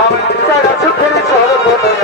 I'm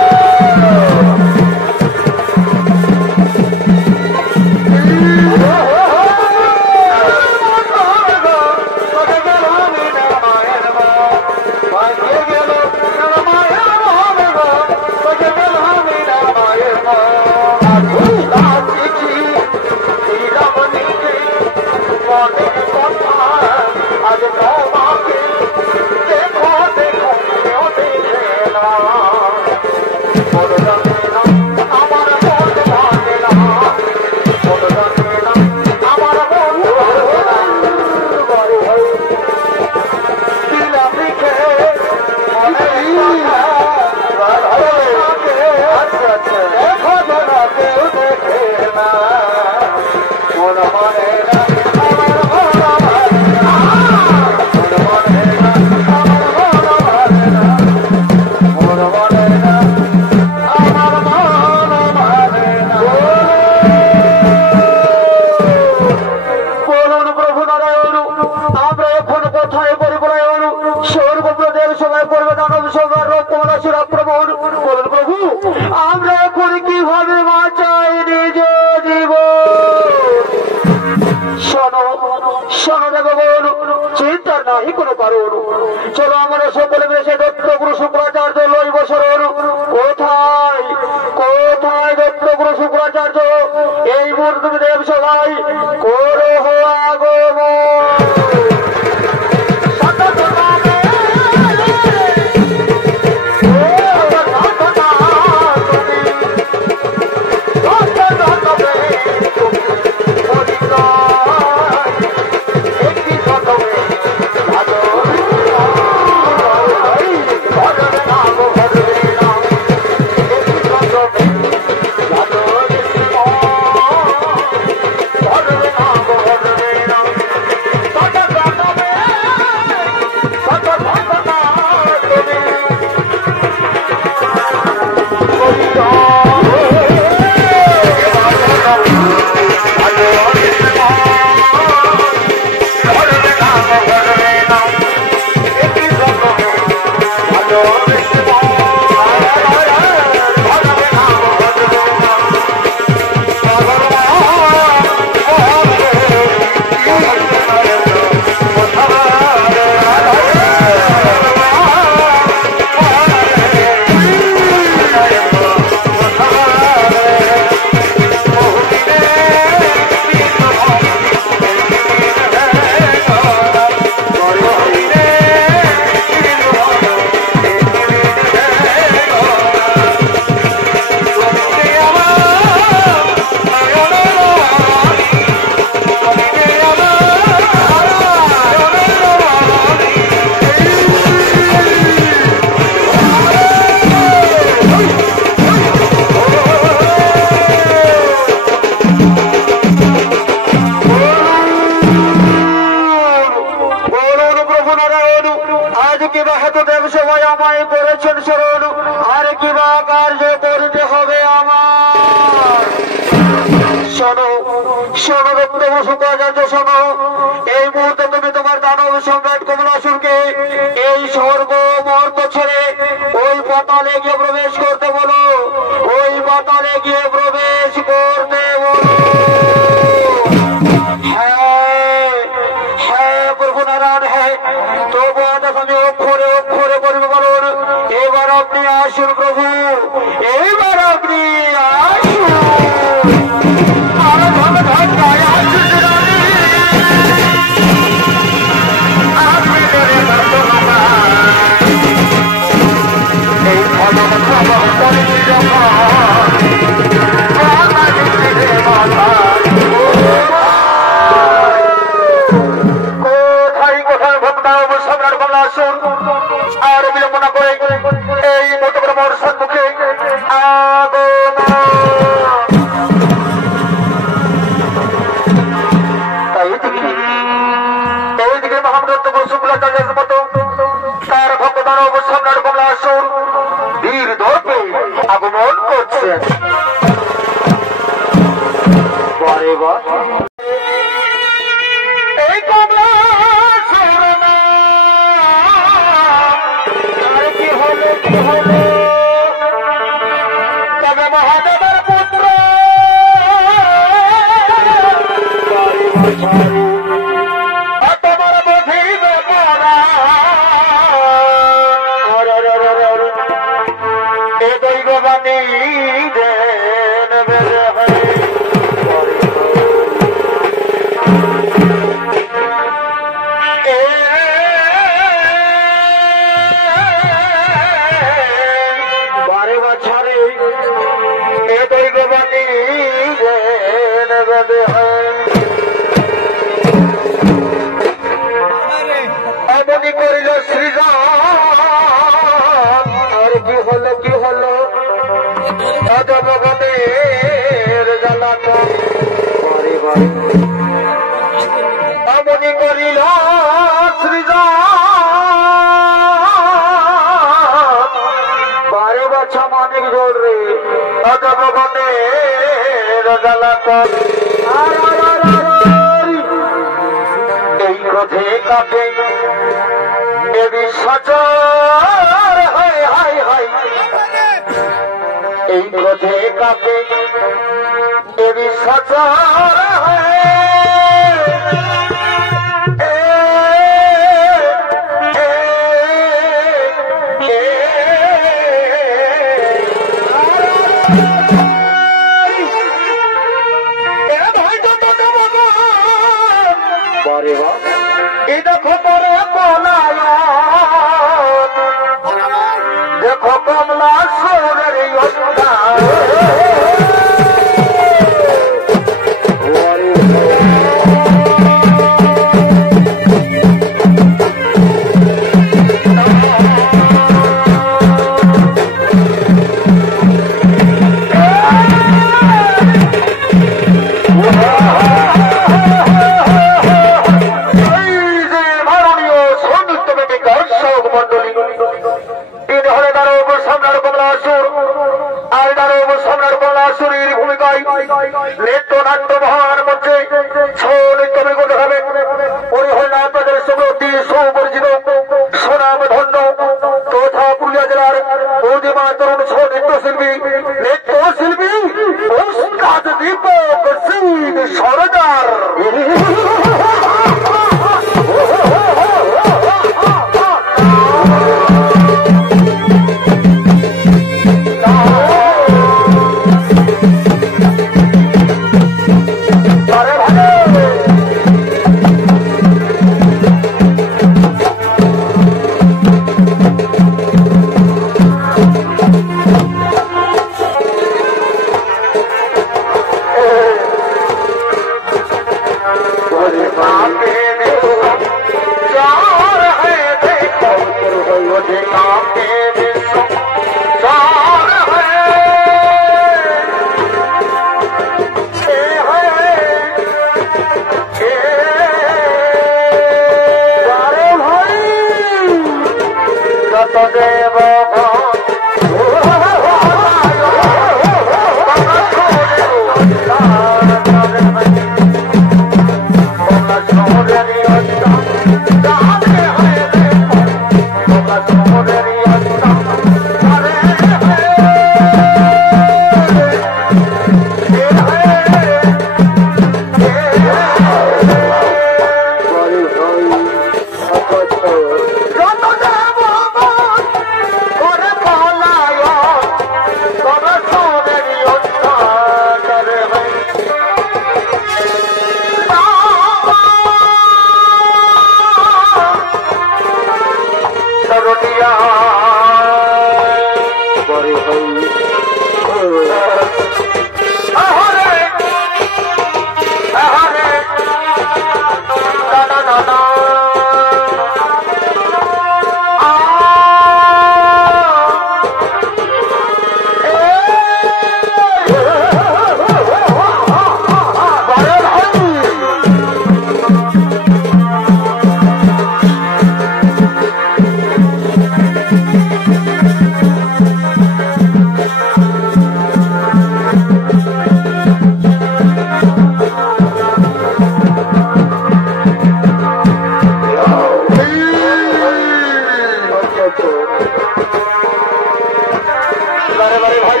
বারে বারে ভাই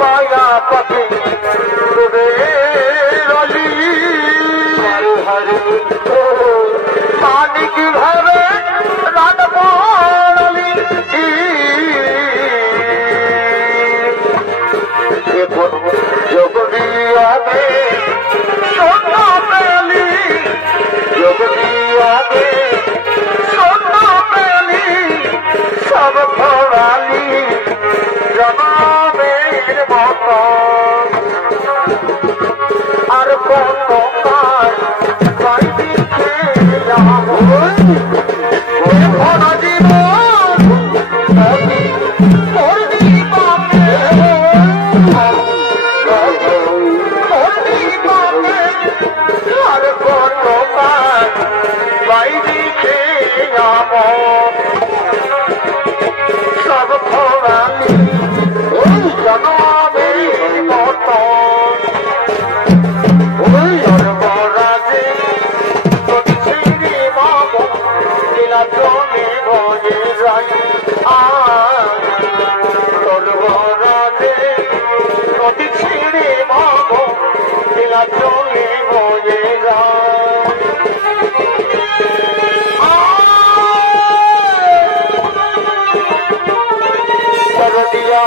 মায়া পথে ডুবে রলি হরে হরে পানি কিভাবে রাখবো যোগিয়াবে সোনা পেলি যোগিয়াবে সোনা পেলি সব ভরালি জনমের মত আর কত কার দিকে যাব ভরা জীবন সব ভরালি জনমের মত সর্বরাজে ছিড়ি মগ লীলা জমে ভয়ে যাই সর্বরাজে নদী ছিড়ি মগ লীলা জমে ভয়ে যায় দিয়া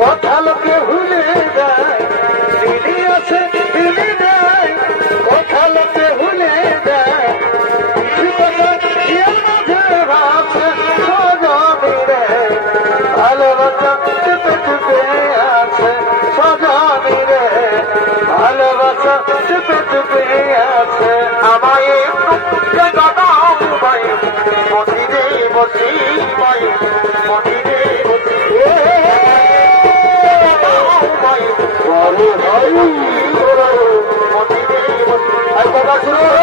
কথা লোকে ভুলে যায় দিদি আছে দিদি যায় কথা লোকে ভুলে যায় ভালোবাসা চেপে চেপে আছে সজনী রে ভালোবাসা চেপে চেপে আছে আমায় দাদাও ভাই বসি রে বসি ভাই বসি রে বসি ভাই বলো ভাই বসি রে বসি আর কথা শুনো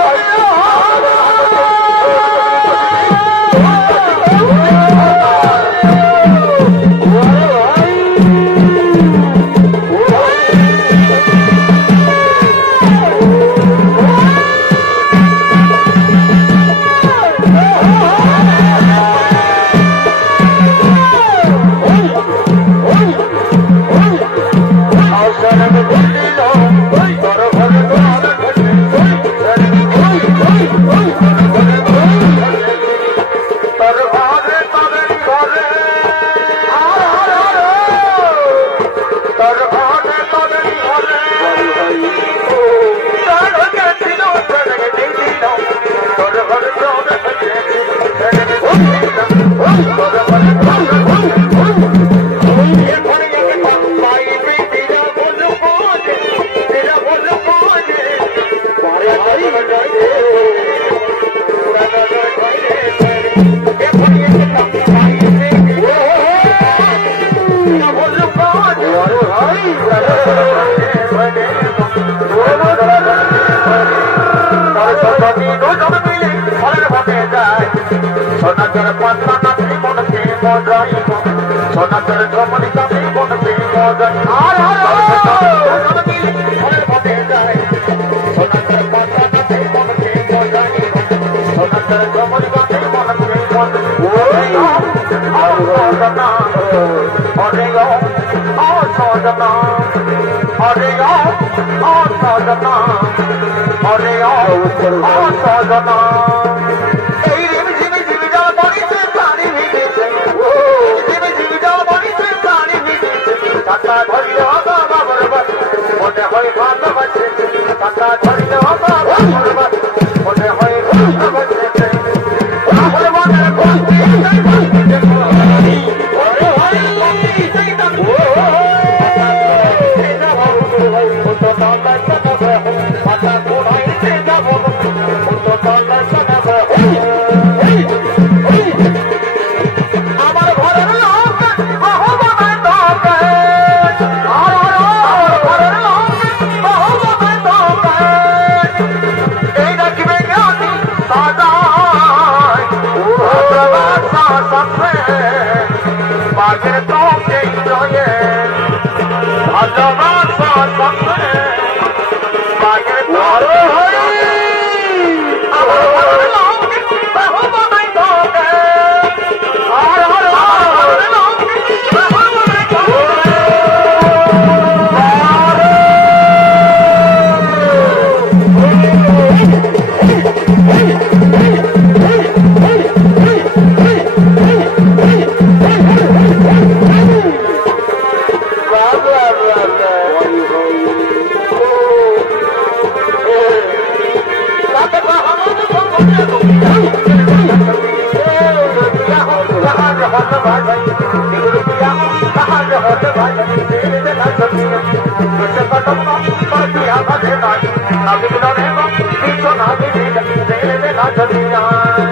Thank you.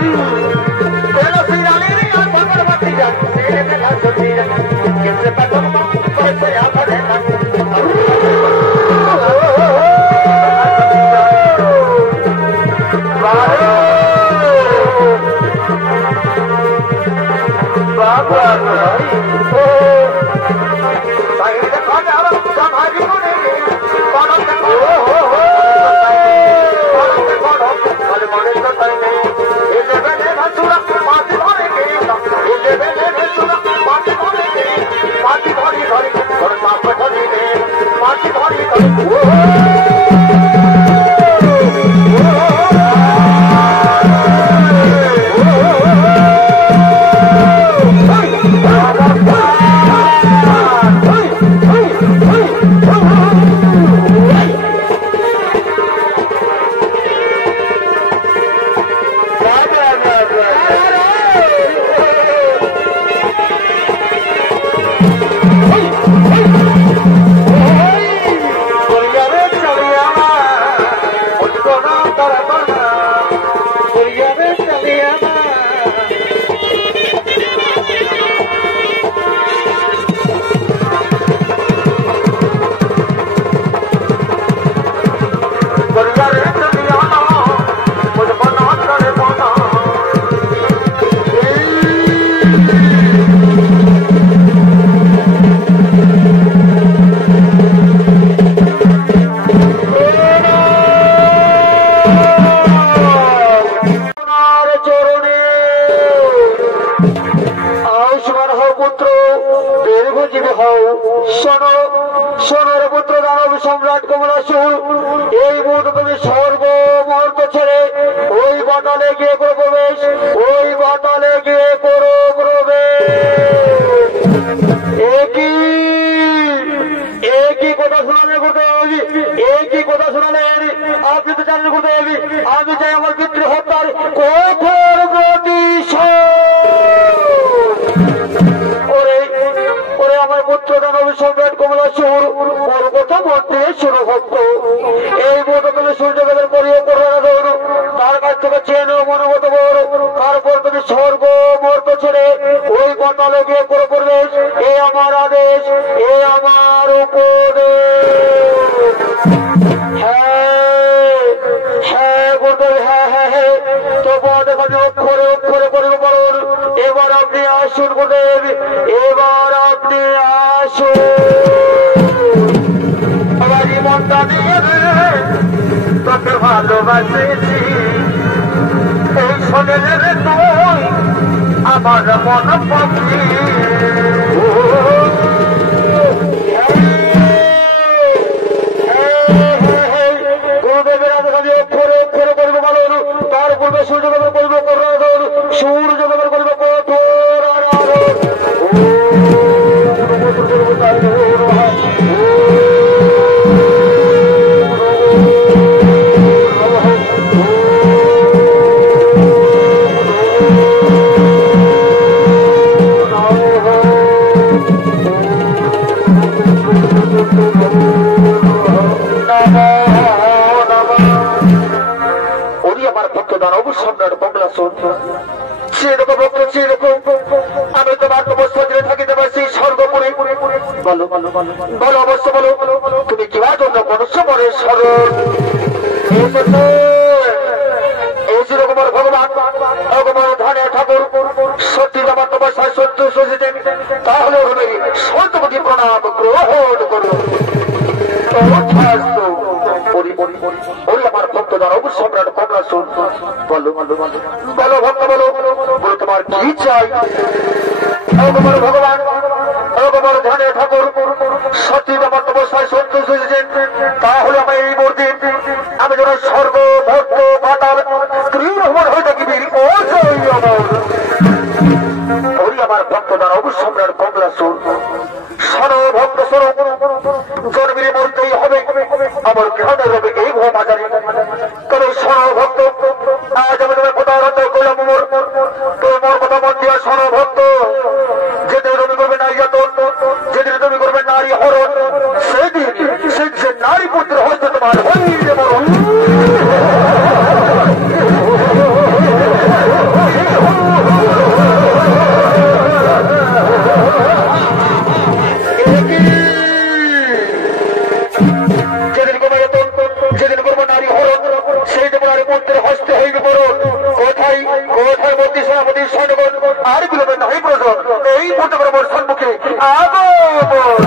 Pero si la línea no me batilla, si le me la sotilla, que se pasó más, pues se aparenta. সম্রাট কমলাসুর এই মুহূর্তে তুমি সর্বমর্ত ছেড়ে ওই বাটালে গিয়ে করো প্রবেশ, ওই বাটালে গিয়ে করো প্রবেশ। একই কথা শোনালে করতে হবে, একই কথা শোনালে আপনি তো জানেন করতে হবে। আমি চাই আমার পিতৃ হত্যার কঠোর প্রতিশোধ। আমার পুত্র দানব সম্রাট কমলাসুর ওর কথা বলতে শুরু ভক্ত এই মুহূর্তে তুমি সূর্যবেদের করিয়ে করো তার কাছ থেকে চেয়ে নেও মনোমত বড়, তারপর তুমি সর্বমর্ত ছেড়ে ওই পাতালে গিয়ে করে প্রবেশ। এ আমার আদেশ, এ আমার উপদেশ। হ্যাঁ গুরুদেব, হ্যাঁ তোমার দেখানে অক্ষরে অক্ষরে করবে বলুন। এবার আপনি আসুন গুরুদেব, এবার আপনি আসুন। আমারই মনটা নিয়ে তোকে ভালোবাসেছি, এই শোনে রে তুই আমার মন পাখি। গুরুদেবের আদেশে অক্ষরে অক্ষরে করবে বলুন, তার পূর্বে সূর্যদেবের করবে করুন, সূর্যদেবের করবে কঠোর আর আরোপ। আমি তোমার তপস্যা থাকিতে পারছি সর্বোপরি। বলো বলো অবশ্য বলো, তুমি কিবার জন্য মনুষ্য পরে সরল এই যেরকম ভগবান ভগবান ধানে ঠাকুর সত্যি আমার তপস্যায় সন্তুষ্ট হয়েছেন, তাহলে সত্যপতি প্রণাম গ্রহণ করো। আমার ভক্ত দানব সম্রাট কমলাসুর, বলো বলো ভক্ত বলো, বলো তোমার কি চাই? ভগবান ভগবান ধানে ঠাকুর সত্যি আমার তপস্যায় সন্তুষ্ট হয়েছেন, তাহলে আমি এই মুহূর্তে আমি যেন সর্বভক্ত পাতাল স্ত্রী ভ্রমণ হয়ে থাকি বীর অজয় অমর। আমার ভক্ত দানব সম্রাট কমলাসুর, সর্বভক্ত স্বরূপ জন্মের মরতেই হবে, আমার গ্রহণে রবে এই ভৌমাচারী। তবে সর্বভক্ত আজ আমি তোমার প্রতারণা করলাম, তোমার কথা মন দিয়া সর্বভক্ত। যেদিন তুমি করবে নারী যাতন, যেদিন তুমি করবে নারী হরণ, সেদিন সে নারী পুত্র হয়তো তোমার হইলে মরণ। মন্ত্রে হস্তে হইবে বড় কোথায় কোথায় মন্ত্রী সেনাপতি সৈন্যগণ আর বিলম্বে নাই প্রয়োজন এই মুহূর্তে সম্মুখে আগমন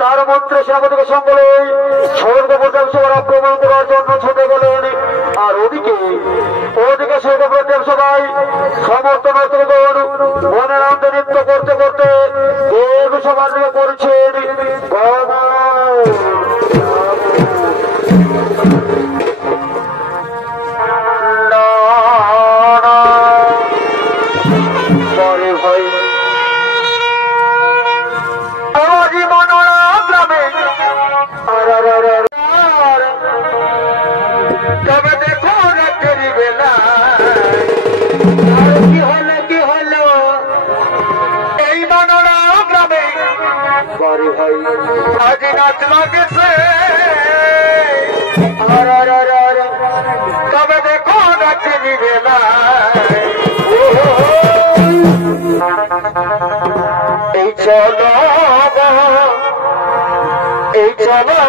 তার মন্ত্রে সেনাপতিকে সঙ্গে স্বর্গ প্রতিষ্ঠান আক্রমণ করার জন্য ছুটে গেলেন। আর ওদিকে স্বর্গ প্রতিষ্ঠান সমর্থন মনের আনন্দ নৃত্য করতে করতে দেব সবার দিকে করছেন। আজি নাচ লাগেছে তবে দেখো রাত্রি বেলা এই চলো এই চলো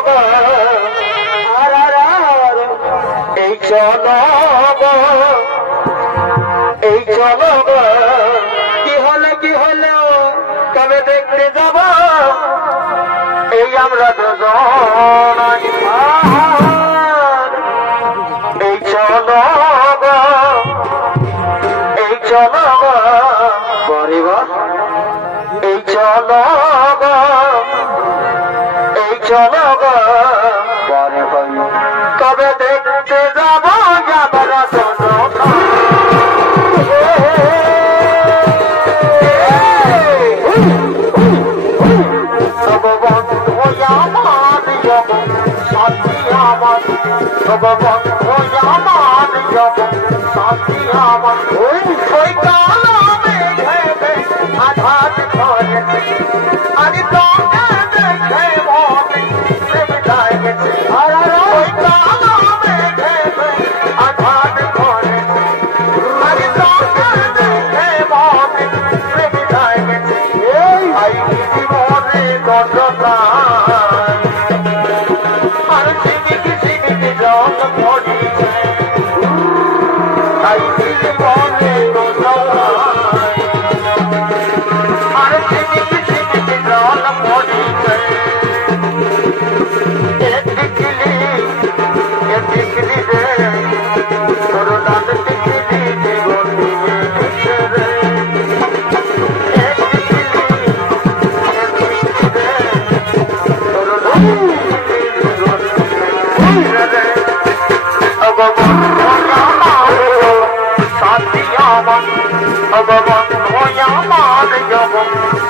এই চলো এই চলো কি হলো তবে দেখতে যাব এই আমরা দুজন এই চলো এই চলো বরিবা এই চলো এই চলো বরে তবে দেখতে যাব আমরা দুজন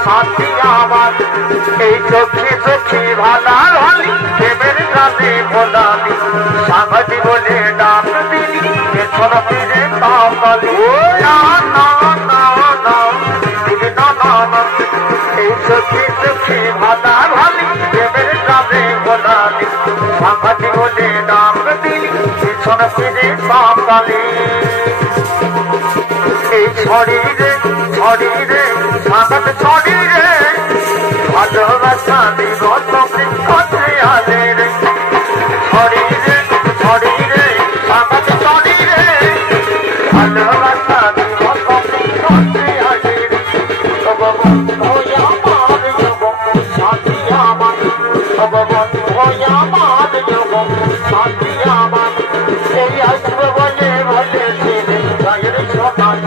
সাথী আমার এই চোখে চোখে ভালা ভালি প্রেমের রাতে বলালি সামাজি বলে ডাক দিলি পেছন ফিরে তাকালি না না না না দিলি না না না এই চোখে চোখে ভালা ভালি প্রেমের রাতে বলালি সামাজি বলে ডাক দিলি পেছন ফিরে তাকালি এই ছড়ি রে সাগত ছড়ি রে ভালোবাসা দিব তোকে কাছে আলে রে ছড়ি রে সাগত ছড়ি রে ভালোবাসা দিব তোকে কাছে আলে রে তবে বন্ধু আমার যোগ সাথী আমার তবে বন্ধু আমার যোগ সাথী আমার এই আসবে বলে বলে ছেলে গায়ের সমান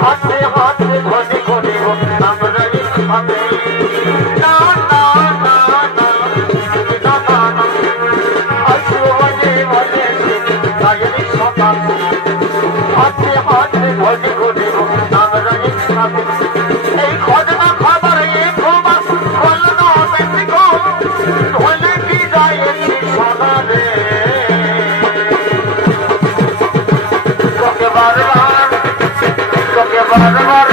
হাতে হাতে ধরে করে আমরা ইচ্ছাতে না না না না না না না আসবে বলে বলে ছেলে গায়ের সমান হাতে হাতে ধরে করে আমরা ইচ্ছাতে এই ঘটনা খবর এই প্রবাস বলল না বেশি কম হলে কি যায় সোনা রে তোকে বারবার তোকে বারবার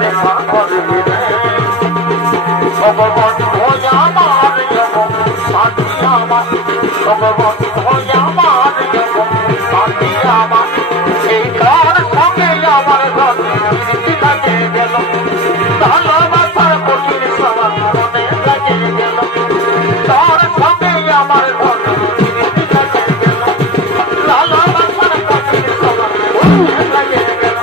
দেখা করবি ভগবান ভোজা মার শান্তি আমার ভগবান ভোজা মার শান্তি আমার এই কার সঙ্গে আমার ঘর লাগে গেল ভালোবাসার কঠিন সবার মনে লাগে গেল তার সঙ্গে আমার ঘর লাগে গেল ভালোবাসার কঠিন সবার মনে লাগে গেল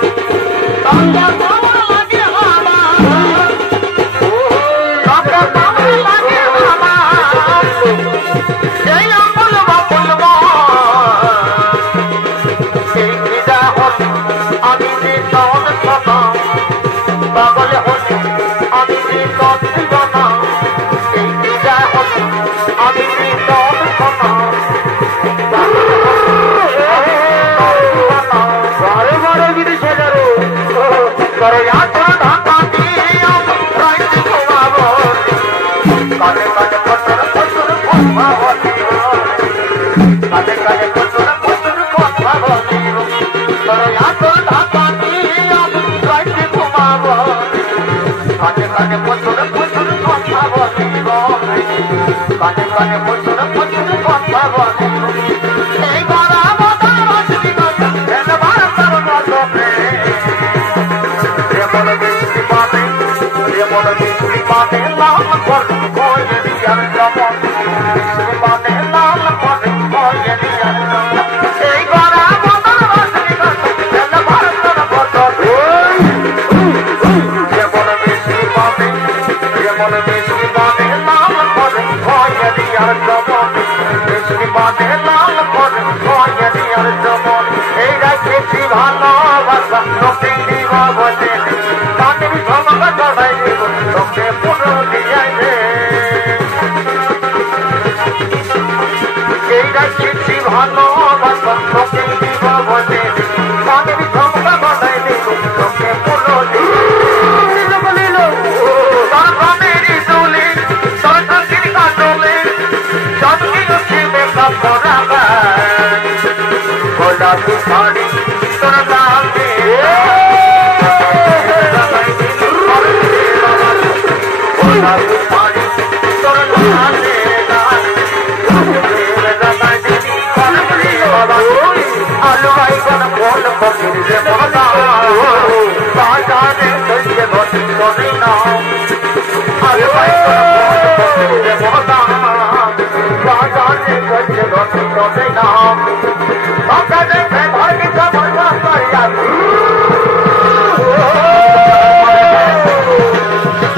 What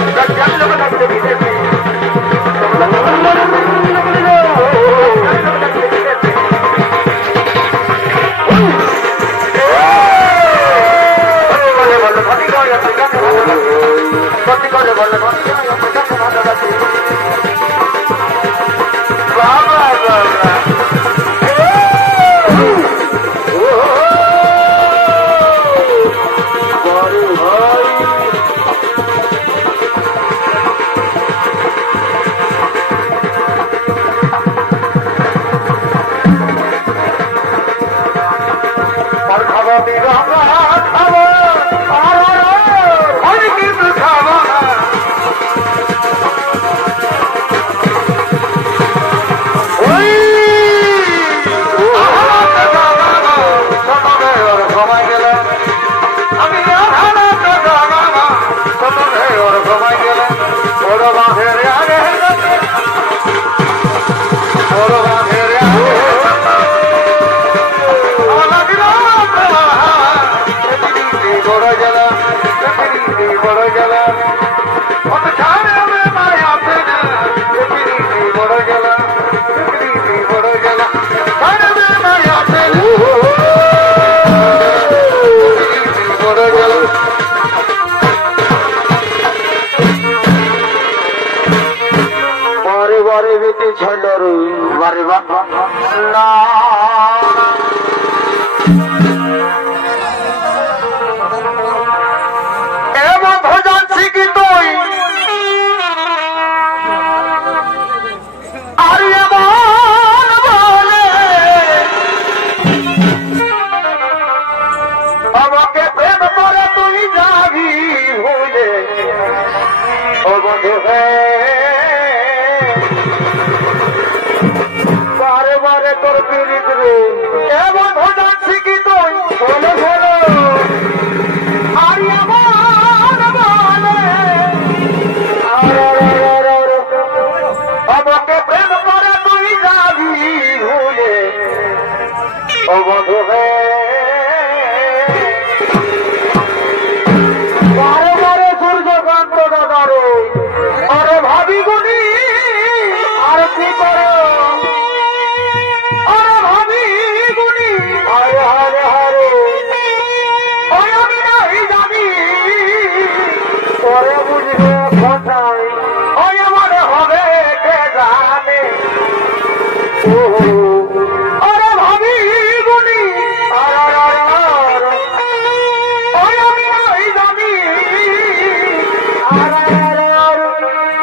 বারে বেটে ছিল রে বারে বাবা না এমন ভজানছি কি তুই আর এমন বলে আমাকে প্রেম করে তুই যাবি ভুলে ও বন্ধু বারে বারে তোর পীড়িত রে এমন ভজানছি কি তুই বলো বলো আর এমন বলে আমাকে প্রেম করে তুই যাবি ভুলে ও বন্ধু বারে বারে সূর্যকান্ত দাদারে আরে ভাবি গুনি আর কি করো আরে ভাবি গুনি আরে হারে হারে ওই আমি নাই জানি পরে বুঝবে কোথায় ওই আমার হবে কে জানে আরে ভাবি গুনি ওই আমি নাই জানি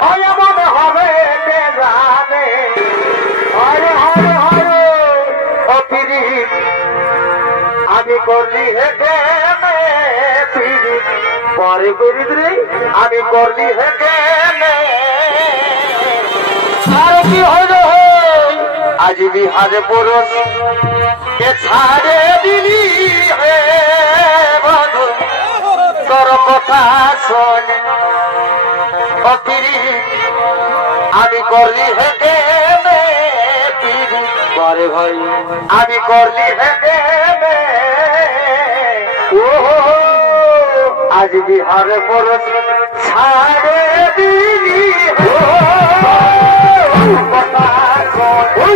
ওই আমার হবে কে জানে আরে হারে হারে ও পীড়িত আমি করলি হেঁটে পীড়িত পরে পীড়িত রে আমি করলি হেঁটে আর কি হইল আজ বিহারে পুরুষ কে ছাড়ে দিলি হে বন্ধু তোর কথা শোনে ও পীড়িত আমি করলি হেঁটে পীড়িত পরে ভাই আমি করলি হেঁটে ও আজ বিহারে পুরুষ ছাড়ে দিলি কথা শোনে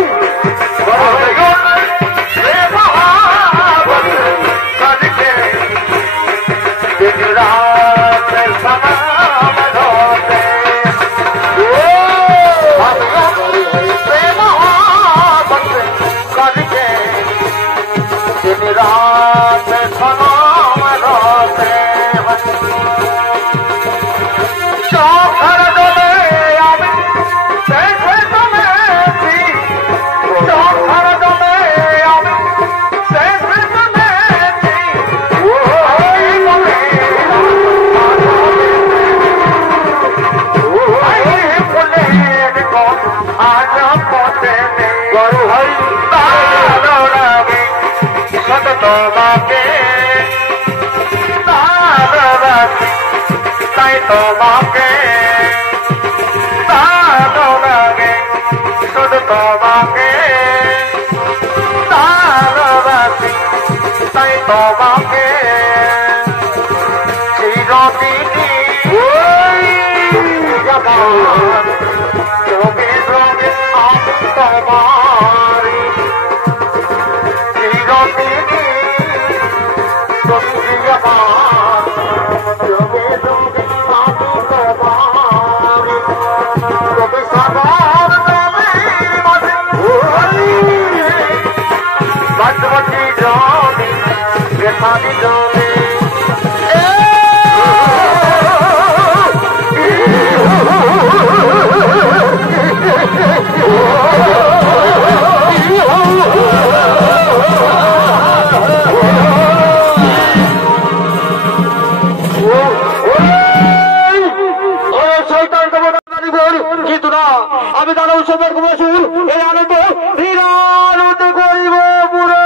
তোমাকে তালো লাগে শুধু তোমাকে তালো লাগে তাই তোমাকে চিরদিনই চোখে চোখে আমি তোমার চিরদিনই তুমি আমার চোখে চোখে কিন্তু না আমি তারা উৎসবের কুমাসুর এই আনন্দ আনন্দ করিব পুরো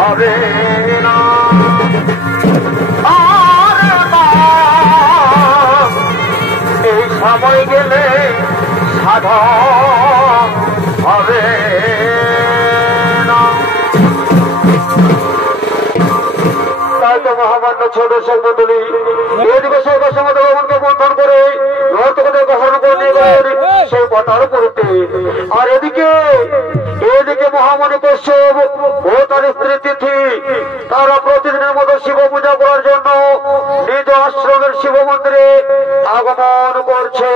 হবে না এই সময় গেলে সাধা হবে না। তাই তো মহামান্য ছোট মন্ডলী এদিকে সেই ভগবানকে বন্ধন করে নর্তকদের গ্রহণ করে নিয়ে গেলেন সেই কথার করতে। আর এদিকে মহামণি কশ্যপ ও তার স্ত্রী তিথি তারা প্রতিদিনের মতো শিব পূজা করার জন্য নিজ আশ্রমের শিব মন্দিরে আগমন করছে।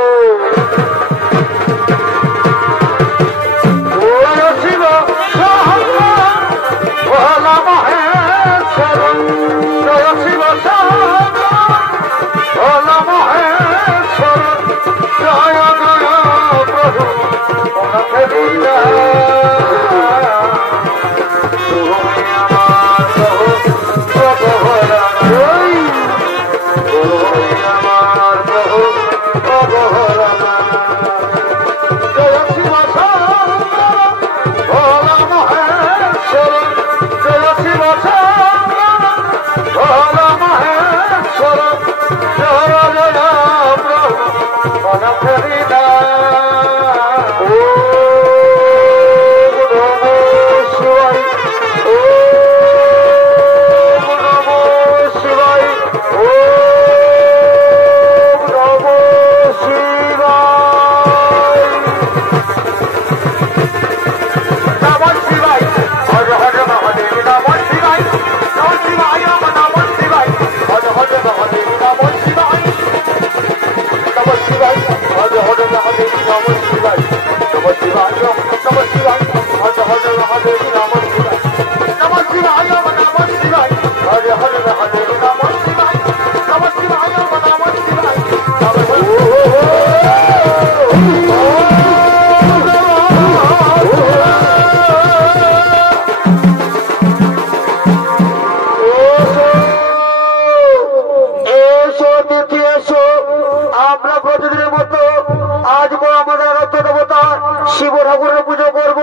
শিব ঠাকুরের পুজো করব,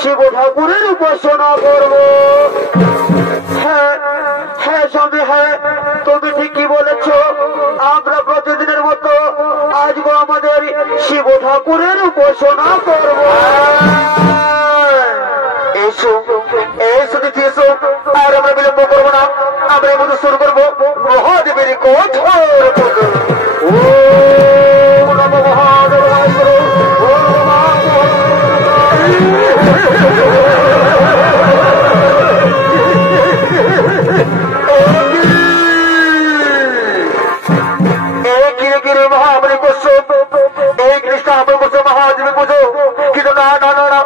শিব ঠাকুরের উপাসনা করব। হ্যাঁ হ্যাঁ স্বামী, হ্যাঁ তুমি ঠিকই বলেছ। আমরা প্রতিদিনের মতো আজকে আমাদের শিব ঠাকুরের উপাসনা করব। এসো এসো দিদি এসো, আর আমরা বিলম্ব করবো না, আমরা এই মতো শুরু করবো মহাদেবের কঠোর পুজো। ও নমঃ মহাদেবায় গুরু, ও মহাদেব পুজো, কিন্তু না না না না,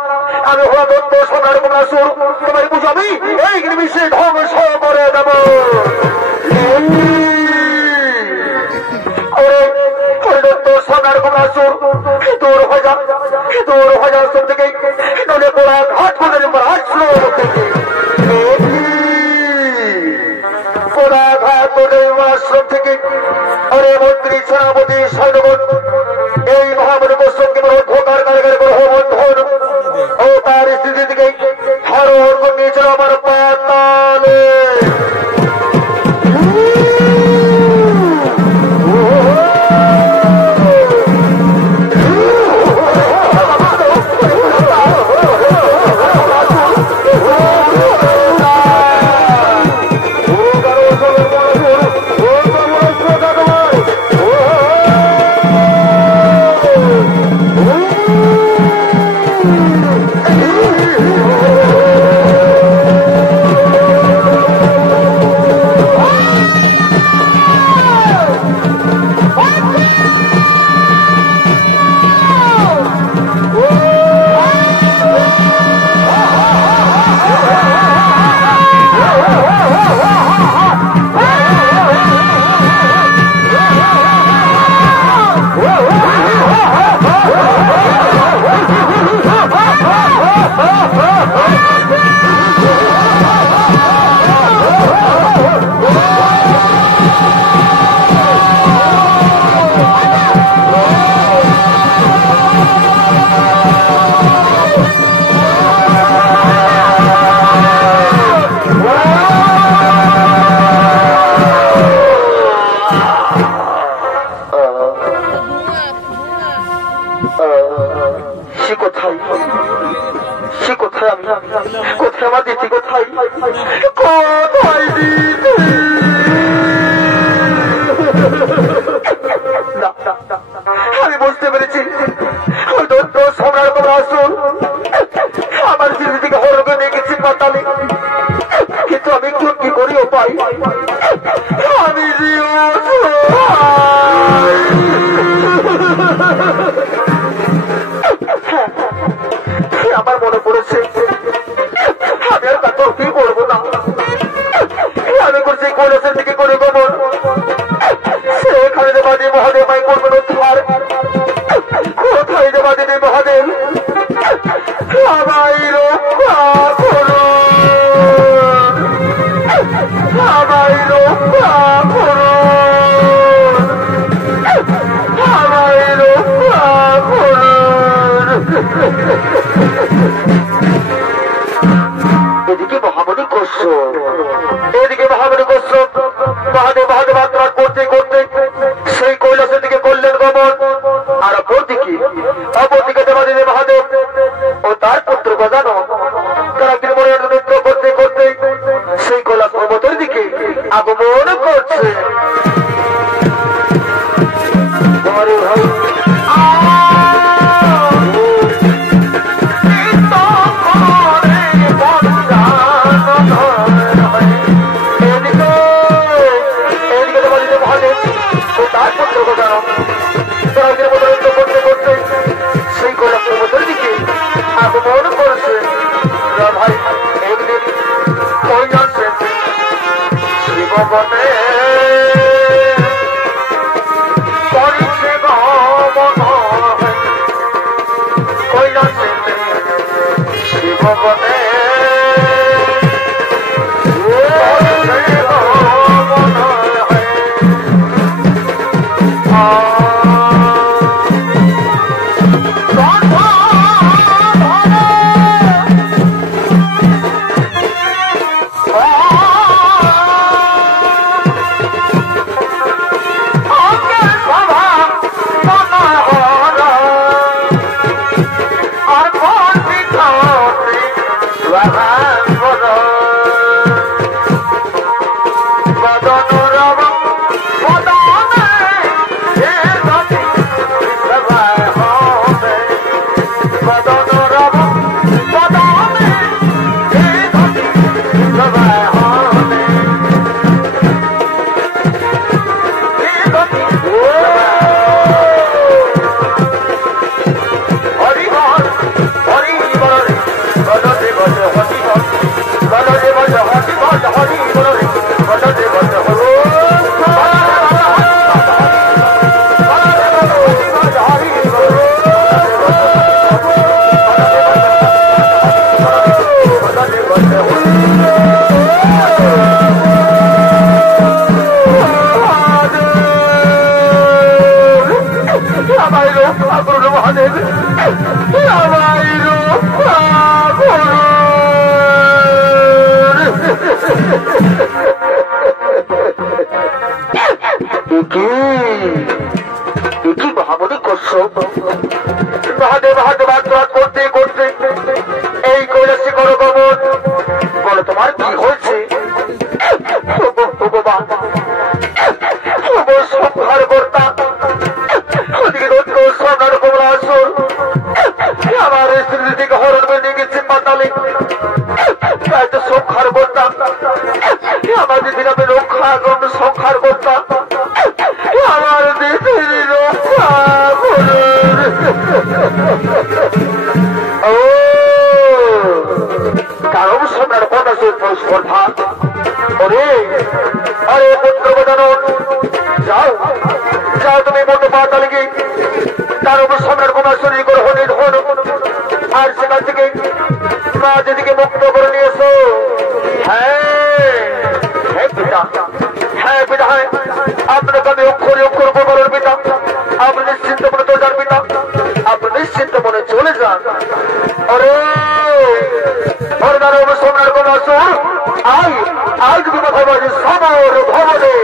কোথায় দিতে আমি বুঝতে পেরেছি সম্রাট আসুন আমার স্মৃতি থেকে হরকে নিয়ে গেছি পাতালে কিন্তু আমি কি করি উপায় আমি আমার মনে পড়েছে আমি আর কাছে কি করবো না আমি করছি কৈলাসের দিকে করে গমন সেখানে দেবাদী মহাদেব মাই করবেন উদ্ধার কোথায় দেবাদী মহাদেব আমায় রক্ষা করুন আমায় রক্ষা করুন আমায় রক্ষা করুন এদিকে মহামণি কশ্যপ এদিকে মহামণি কশ্যপ মহাদেব মহাদেব আত্মার করতে করতে সেই কৈলাসের দিকে করলেন গমন আর অপরদিকে দেবাদিদেব মহাদেব ও তার পুত্র গজানন তারা ত্রিমূর্তির নৃত্য করতে করতে সেই কৈলাস পর্বতের দিকে আগমন করছে। তার পুত্র গজানন তারা ত্রিমূর্তির নৃত্য করতে করতে সেই কৈলাস পর্বতের দিকে আগমন করছে। ভাই একদিন কৈলাসে শিববনে করিছে গমন কৈলাসে শিববনে মহামণি কশ্যপ মহাদেব মহাদেব আত্মহাত করতে করতে এই কৈলাসে করো গমন। বলো তোমার কি হয়েছে? সংহার কর্তা ওদিকে দৈত্য সম্রাট কমলাসুর আমার স্ত্রী থেকে হরণ করে নিয়ে গেছে পাতালে তাই তো সংহার কর্তা আমার দিদির আমি রক্ষা সংহার কর্তা আমার দিদির রক্ষা করুন। ও কারণ সম্রাট কমলাসুর স্পর্ধা ওরে আরে পুত্র গজানন যাও যাও তুমি মোটো পাতালে গিয়ে তার উপর সম্রাট কমলাসুরী গ্রহ নিধন আর সেখান থেকে মা দিদিকে মুক্ত করে নিয়ে এসো। হ্যাঁ পিতা হ্যাঁ পিতা হ্যাঁ আপনাকে আমি অক্ষরে অক্ষর বলার পিতা আপনি নিশ্চিন্ত মনে তো যান পিতা আপনি নিশ্চিন্ত মনে চলে যান। আরে সম্রাট কমলাসুর আই আই তুমি কথা বলছি সমর ভবনে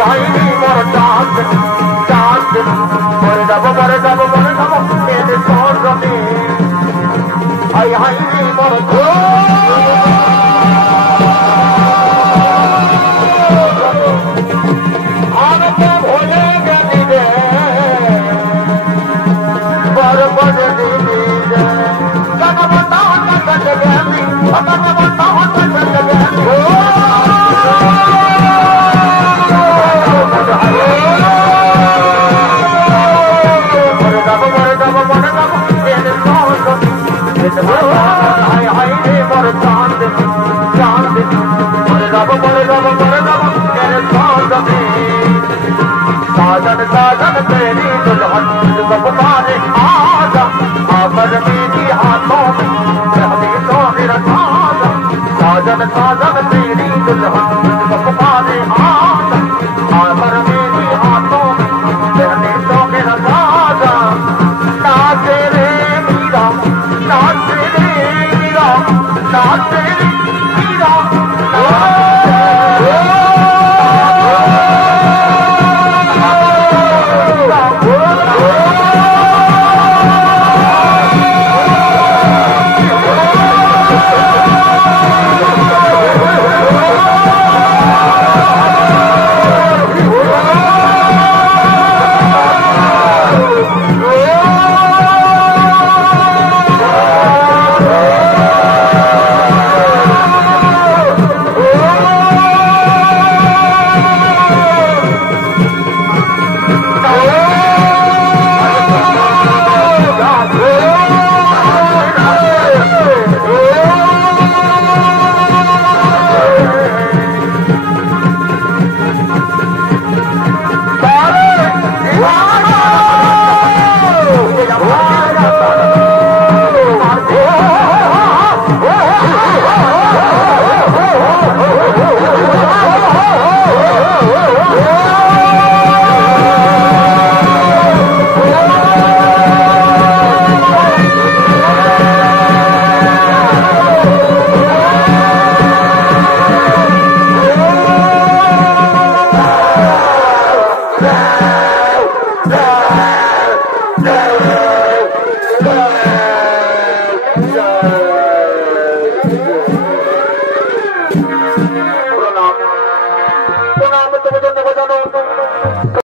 I